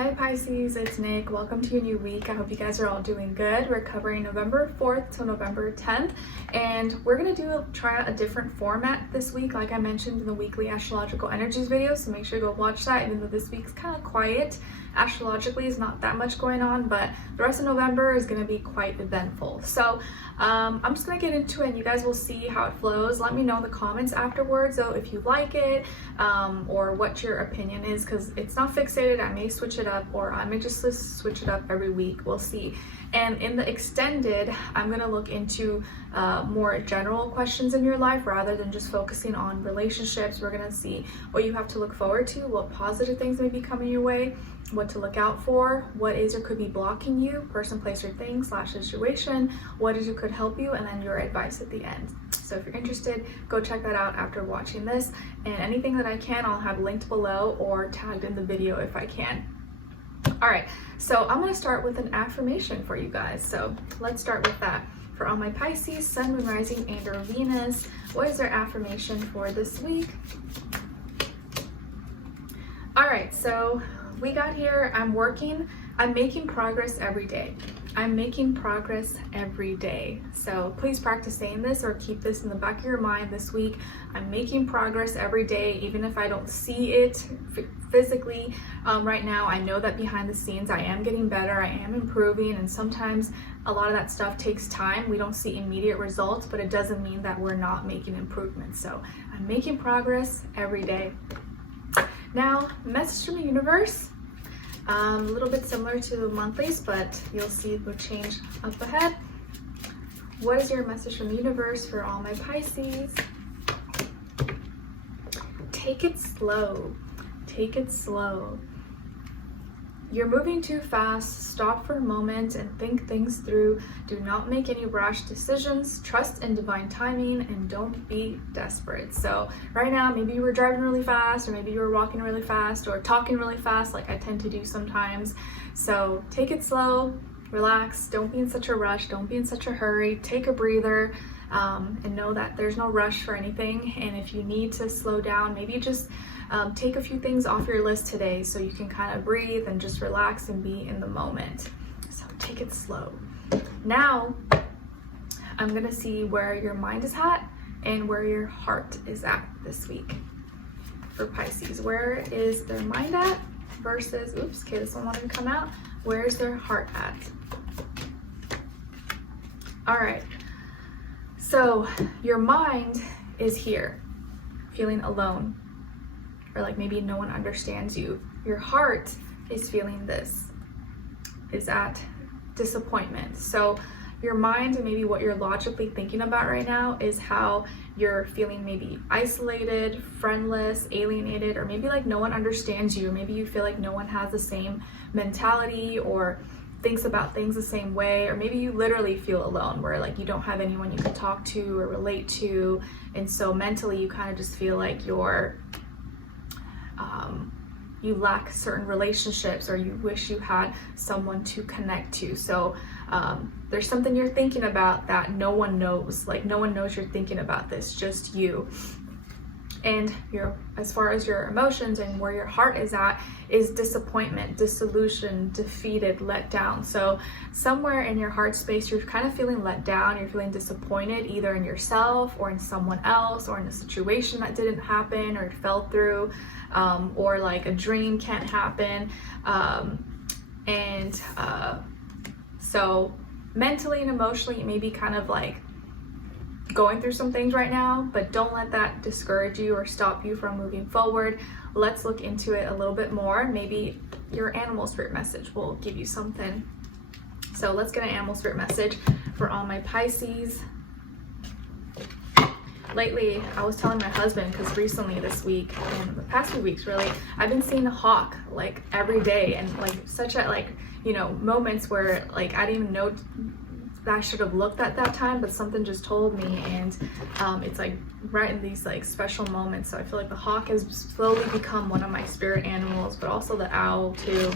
Hi Pisces, it's Nick. Welcome to your new week. I hope you guys are all doing good. We're covering November 4th to November 10th, and we're gonna try out a different format this week, like I mentioned in the weekly astrological energies video, so make sure to go watch that. Even though this week's kind of quiet, astrologically is not that much going on, but the rest of November is gonna be quite eventful. So I'm just gonna get into it and you guys will see how it flows. Let me know in the comments afterwards though if you like it or what your opinion is, because it's not fixated. I may switch it up or I may just switch it up every week. We'll see. And in the extended, I'm going to look into more general questions in your life rather than just focusing on relationships. We're going to see what you have to look forward to, what positive things may be coming your way, what to look out for, what is or could be blocking you, person, place, or thing / situation, what is or could help you, and then your advice at the end. So if you're interested, go check that out after watching this. And anything that I can, I'll have linked below or tagged in the video if I can. All right, so I'm going to start with an affirmation for you guys. So let's start with that. For all my Pisces, Sun, Moon, Rising, and or Venus, what is their affirmation for this week? All right, so we got here, I'm making progress every day. I'm making progress every day. So please practice saying this or keep this in the back of your mind this week. I'm making progress every day, even if I don't see it physically right now. I know that behind the scenes I am getting better, I am improving, and sometimes a lot of that stuff takes time. We don't see immediate results, but it doesn't mean that we're not making improvements. So I'm making progress every day. Now, message from the universe. A little bit similar to the monthlies, but you'll see it will change up ahead. What is your message from the universe for all my Pisces? Take it slow. Take it slow. You're moving too fast. Stop for a moment and think things through. Do not make any rash decisions. Trust in divine timing and don't be desperate. So right now, maybe you were driving really fast, or maybe you were walking really fast, or talking really fast like I tend to do sometimes. So take it slow, relax, don't be in such a rush, don't be in such a hurry, take a breather, and know that there's no rush for anything. And if you need to slow down, maybe just take a few things off your list today so you can kind of breathe and just relax and be in the moment. So take it slow. Now, I'm gonna see where your mind is at and where your heart is at this week for Pisces. Where is their mind at versus, oops, okay, this one wanted to come out. Where's their heart at? All right, so your mind is here, feeling alone, or like maybe no one understands you. Your heart is feeling this, is at disappointment. So your mind and maybe what you're logically thinking about right now is how you're feeling maybe isolated, friendless, alienated, or maybe like no one understands you. Maybe you feel like no one has the same mentality or thinks about things the same way, or maybe you literally feel alone where like you don't have anyone you can talk to or relate to, and so mentally you kind of just feel like you lack certain relationships, or you wish you had someone to connect to. So there's something you're thinking about that no one knows. Like no one knows you're thinking about this, just you. And as far as your emotions and where your heart is at is disappointment, disillusion, defeated, let down. So somewhere in your heart space, you're kind of feeling let down, you're feeling disappointed either in yourself or in someone else, or in a situation that didn't happen or fell through, or like a dream can't happen. So mentally and emotionally, you may be kind of like going through some things right now, but don't let that discourage you or stop you from moving forward. Let's look into it a little bit more. Maybe your animal spirit message will give you something. So let's get an animal spirit message for all my Pisces. Lately, I was telling my husband, because recently this week, and the past few weeks really, I've been seeing a hawk like every day, and like such at like, you know, moments where like I didn't even know that I should have looked at that time, but something just told me, and it's like right in these like special moments. So I feel like the hawk has slowly become one of my spirit animals, but also the owl too.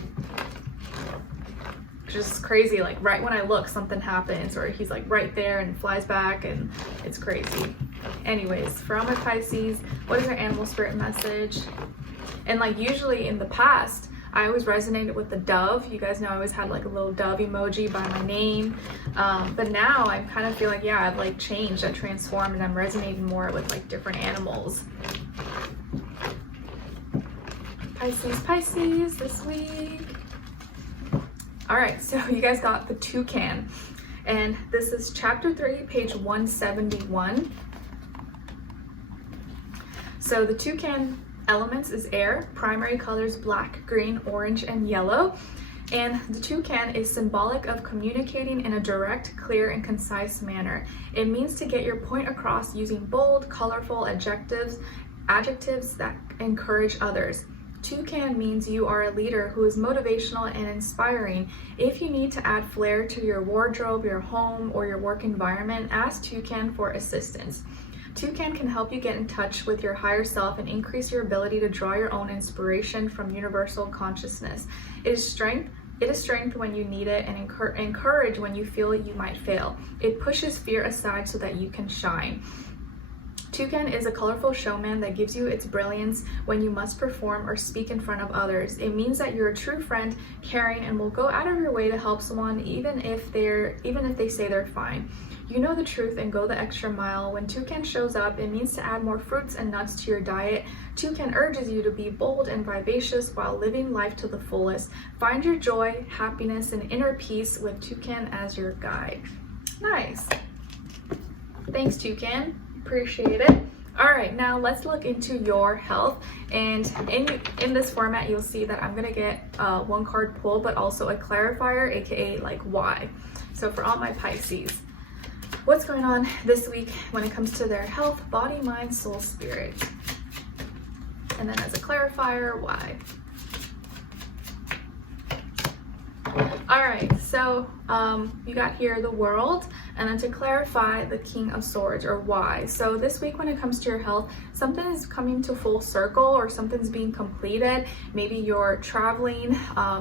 Just crazy, like right when I look, something happens, or he's like right there and flies back, and it's crazy. Anyways, for all my Pisces, what is your animal spirit message? And like usually in the past, I always resonated with the dove. You guys know I always had like a little dove emoji by my name. But now I kind of feel like, yeah, I've like changed, I've transformed, and I'm resonating more with like different animals. Pisces this week. All right, so you guys got the toucan, and this is chapter 3, page 171. So the toucan elements is air, primary colors black, green, orange, and yellow. And the toucan is symbolic of communicating in a direct, clear, and concise manner. It means to get your point across using bold, colorful adjectives that encourage others. Toucan means you are a leader who is motivational and inspiring. If you need to add flair to your wardrobe, your home, or your work environment, ask Toucan for assistance. Toucan can help you get in touch with your higher self and increase your ability to draw your own inspiration from universal consciousness. It is strength when you need it, and encourage when you feel you might fail. It pushes fear aside so that you can shine. Toucan is a colorful showman that gives you its brilliance when you must perform or speak in front of others. It means that you're a true friend, caring, and will go out of your way to help someone even if they say they're fine. You know the truth and go the extra mile. When Toucan shows up, it means to add more fruits and nuts to your diet. Toucan urges you to be bold and vivacious while living life to the fullest. Find your joy, happiness, and inner peace with Toucan as your guide. Nice. Thanks, Toucan. Appreciate it. All right, now let's look into your health. And in this format, you'll see that I'm gonna get one card pull, but also a clarifier, aka like why. So for all my Pisces, what's going on this week when it comes to their health, body, mind, soul, spirit? And then as a clarifier, why? All right, so you got here the World, and then to clarify, the King of Swords, or why. So this week when it comes to your health, something is coming to full circle, or something's being completed. Maybe you're traveling,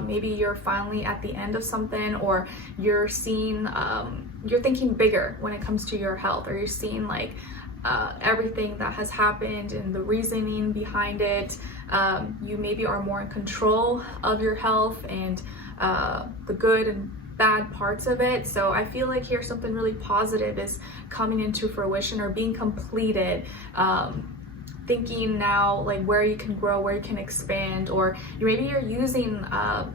maybe you're finally at the end of something, or you're seeing, you're thinking bigger when it comes to your health, or you're seeing like everything that has happened and the reasoning behind it. You maybe are more in control of your health and the good and bad parts of it. So I feel like here something really positive is coming into fruition or being completed. Thinking now like where you can grow, where you can expand, or maybe you're using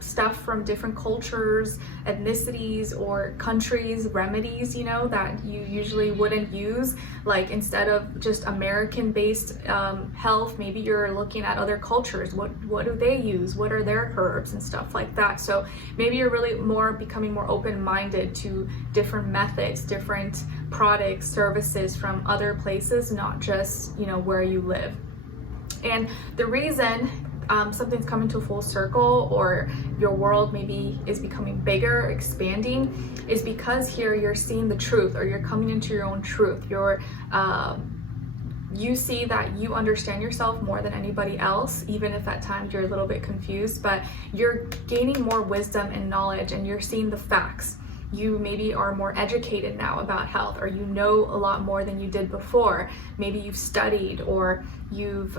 stuff from different cultures, ethnicities, or countries, remedies, you know, that you usually wouldn't use. Like instead of just American-based health, maybe you're looking at other cultures. What do they use? What are their herbs and stuff like that? So maybe you're really becoming more open-minded to different methods, different products, services from other places, not just, you know, where you live. And the reason something's coming to full circle, or your world maybe is becoming bigger, expanding, is because here you're seeing the truth, or you're coming into your own truth. You see that you understand yourself more than anybody else, even if at times you're a little bit confused, but you're gaining more wisdom and knowledge, and you're seeing the facts. You maybe are more educated now about health, or you know a lot more than you did before. Maybe you've studied, or you've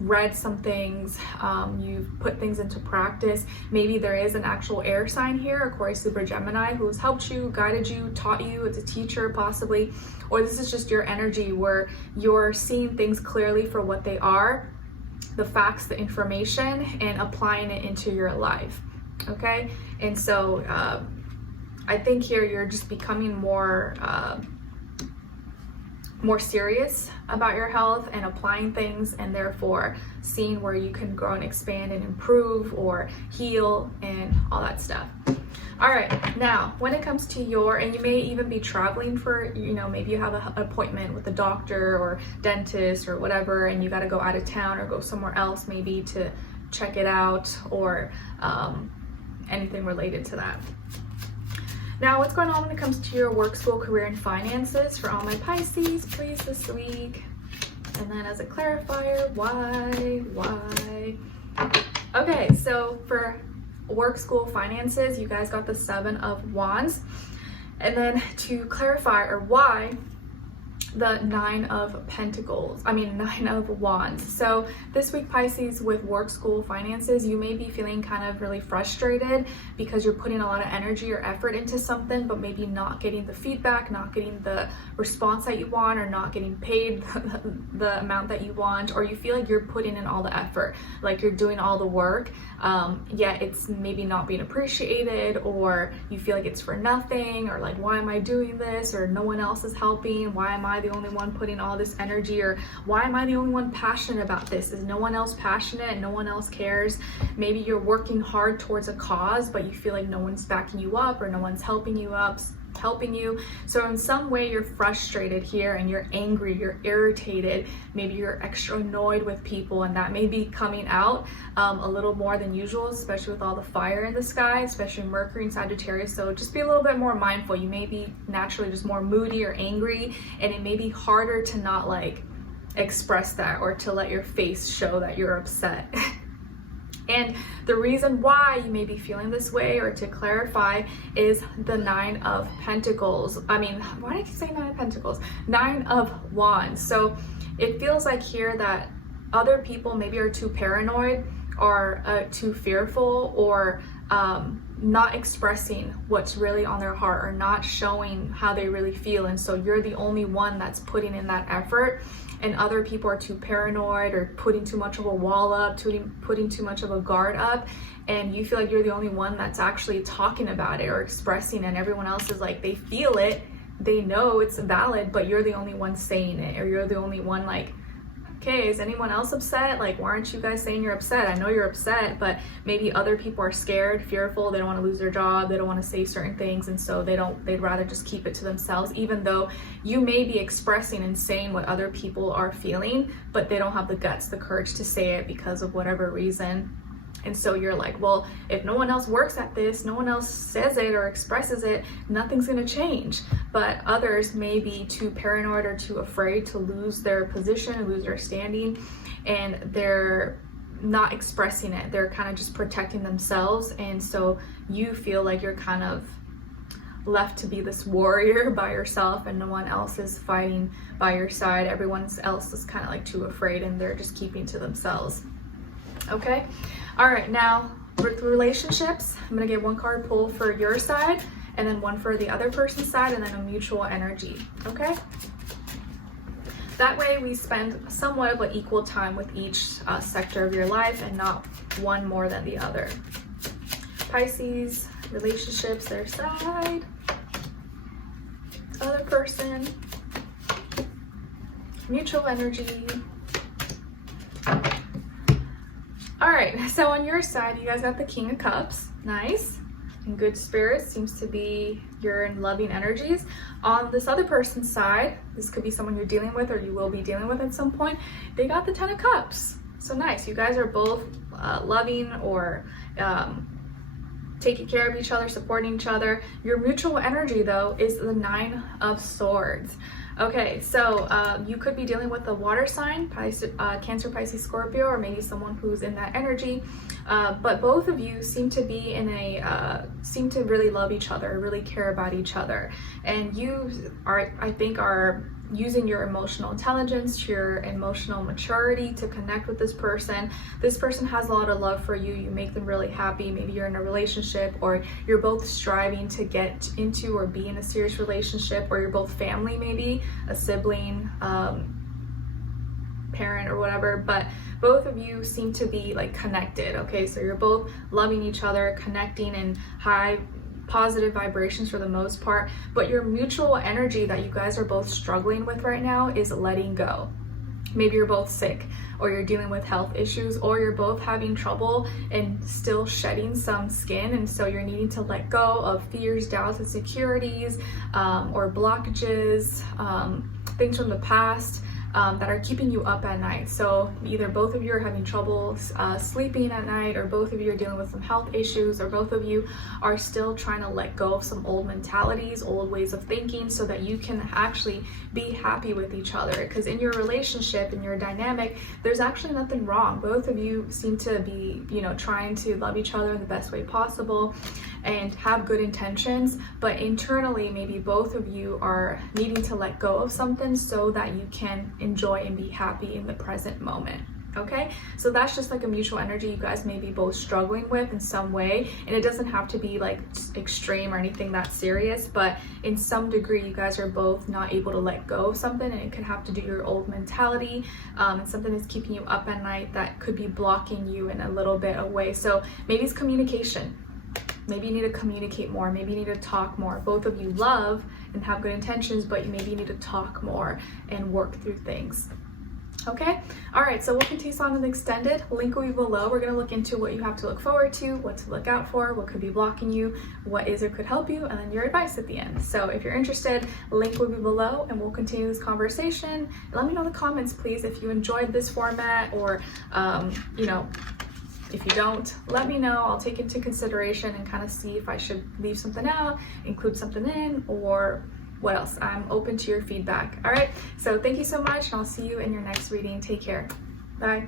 read some things, you've put things into practice. Maybe there is an actual air sign here, Aquarius, Libra, Gemini, who has helped you, guided you, taught you. It's a teacher possibly, or this is just your energy where you're seeing things clearly for what they are, the facts, the information, and applying it into your life. Okay, and so I think here you're just becoming more serious about your health and applying things, and therefore seeing where you can grow and expand and improve or heal and all that stuff. All right, now when it comes to and you may even be traveling for, you know, maybe you have an appointment with a doctor or dentist or whatever, and you got to go out of town or go somewhere else maybe to check it out, or anything related to that. Now, what's going on when it comes to your work, school, career, and finances for all my Pisces, please, this week? And then as a clarifier, why? Okay, so for work, school, finances, you guys got the 7 of Wands. And then to clarify, or why, the Nine of Wands. So this week, Pisces, with work, school, finances, you may be feeling kind of really frustrated because you're putting a lot of energy or effort into something, but maybe not getting the feedback, not getting the response that you want, or not getting paid the amount that you want, or you feel like you're putting in all the effort, like you're doing all the work, yet it's maybe not being appreciated, or you feel like it's for nothing, or like, why am I doing this, or no one else is helping, why am I the only one putting all this energy, or why am I the only one passionate about this? Is no one else passionate and no one else cares? Maybe you're working hard towards a cause, but you feel like no one's backing you up, or no one's helping you. So in some way you're frustrated here, and you're angry, you're irritated, maybe you're extra annoyed with people, and that may be coming out a little more than usual, especially with all the fire in the sky, especially Mercury and Sagittarius. So just be a little bit more mindful. You may be naturally just more moody or angry, and it may be harder to not like express that, or to let your face show that you're upset. And the reason why you may be feeling this way, or to clarify, is the Nine of Pentacles. Why did I keep saying Nine of Pentacles? Nine of Wands. So it feels like here that other people maybe are too paranoid, or too fearful, or not expressing what's really on their heart, or not showing how they really feel. And so you're the only one that's putting in that effort, and other people are too paranoid, or putting too much of a wall up, putting too much of a guard up, and you feel like you're the only one that's actually talking about it or expressing it, and everyone else is like, they feel it, they know it's valid, but you're the only one saying it, or you're the only one like, okay, is anyone else upset? Like, why aren't you guys saying you're upset? I know you're upset, but maybe other people are scared, fearful, they don't want to lose their job, they don't want to say certain things, and so they'd rather just keep it to themselves, even though you may be expressing and saying what other people are feeling, but they don't have the guts, the courage to say it because of whatever reason. And so you're like, well, if no one else works at this, no one else says it or expresses it, nothing's gonna change. But others may be too paranoid or too afraid to lose their position and lose their standing, and they're not expressing it. They're kind of just protecting themselves. And so you feel like you're kind of left to be this warrior by yourself, and no one else is fighting by your side. Everyone else is kind of like too afraid, and they're just keeping to themselves. Okay. All right, now with relationships, I'm gonna get one card pull for your side, and then one for the other person's side, and then a mutual energy, okay? That way we spend somewhat of an equal time with each sector of your life, and not one more than the other. Pisces, relationships, their side, other person, mutual energy. All right, so on your side, you guys got the King of Cups. Nice. In good spirits, seems to be you're in loving energies. On this other person's side, this could be someone you're dealing with, or you will be dealing with at some point, they got the Ten of Cups. So nice, you guys are both loving, or taking care of each other, supporting each other. Your mutual energy, though, is the Nine of Swords. Okay, so you could be dealing with a water sign, Cancer, Pisces, Scorpio, or maybe someone who's in that energy. But both of you seem to be seem to really love each other, really care about each other. And you are, I think, are using your emotional intelligence, your emotional maturity to connect with this person. This person has a lot of love for you. You make them really happy. Maybe you're in a relationship, or you're both striving to get into or be in a serious relationship, or you're both family, maybe a sibling, parent, or whatever. But both of you seem to be like connected. Okay, so you're both loving each other, connecting in high positive vibrations for the most part, but your mutual energy that you guys are both struggling with right now is letting go. Maybe you're both sick, or you're dealing with health issues, or you're both having trouble and still shedding some skin, and so you're needing to let go of fears, doubts, insecurities, or blockages, things from the past that are keeping you up at night. So either both of you are having trouble sleeping at night, or both of you are dealing with some health issues, or both of you are still trying to let go of some old mentalities, old ways of thinking, so that you can actually be happy with each other. Because in your relationship, in your dynamic, there's actually nothing wrong. Both of you seem to be, trying to love each other in the best way possible. and have good intentions, but internally maybe both of you are needing to let go of something so that you can enjoy and be happy in the present moment. Okay, so that's just like a mutual energy you guys may be both struggling with in some way, and it doesn't have to be like extreme or anything that serious, but in some degree you guys are both not able to let go of something, and it could have to do your old mentality, and something that's keeping you up at night that could be blocking you in a little bit of way. So maybe it's communication. Maybe you need to communicate more. Maybe you need to talk more. Both of you love and have good intentions, but maybe you need to talk more and work through things. Okay, all right, so we'll continue on with extended. Link will be below. We're going to look into what you have to look forward to, what to look out for, what could be blocking you, what is or could help you, and then your advice at the end. So if you're interested, link will be below, and we'll continue this conversation. Let me know in the comments, please, if you enjoyed this format, or you know, if you don't, let me know. I'll take it into consideration and kind of see if I should leave something out, include something in, or what else. I'm open to your feedback. All right, so thank you so much, and I'll see you in your next reading. Take care. Bye.